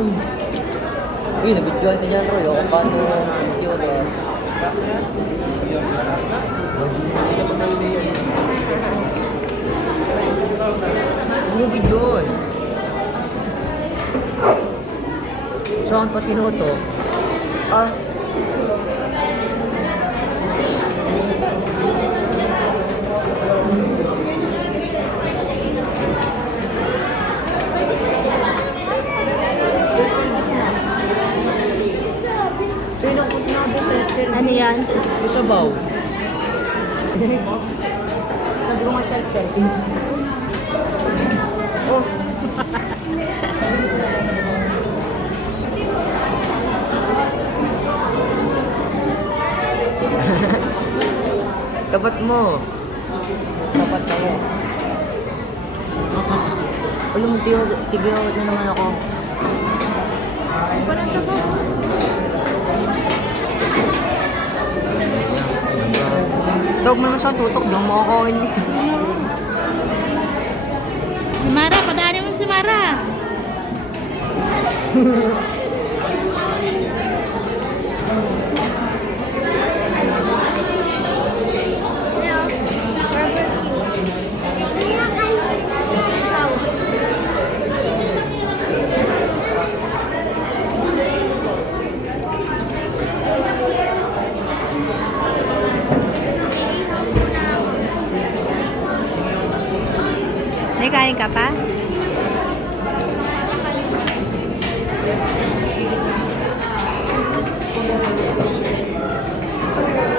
Uy, nabidyoan si Jan Roy. Kung paano video na. Ano bidyon? Saan pa tinuto? Ah. Sino ko sinabi sa lecture? Ano yan? Yung sabaw. Sabi ko nga self-service. Oh. Tapat mo. Tapat sa'yo. Alam mo, tigawad na naman ako. Walang sabaw. Tawag mo naman sa tutok, di mo ako hindi. Si Mara, padaanin mo si Mara. May kain ka pa?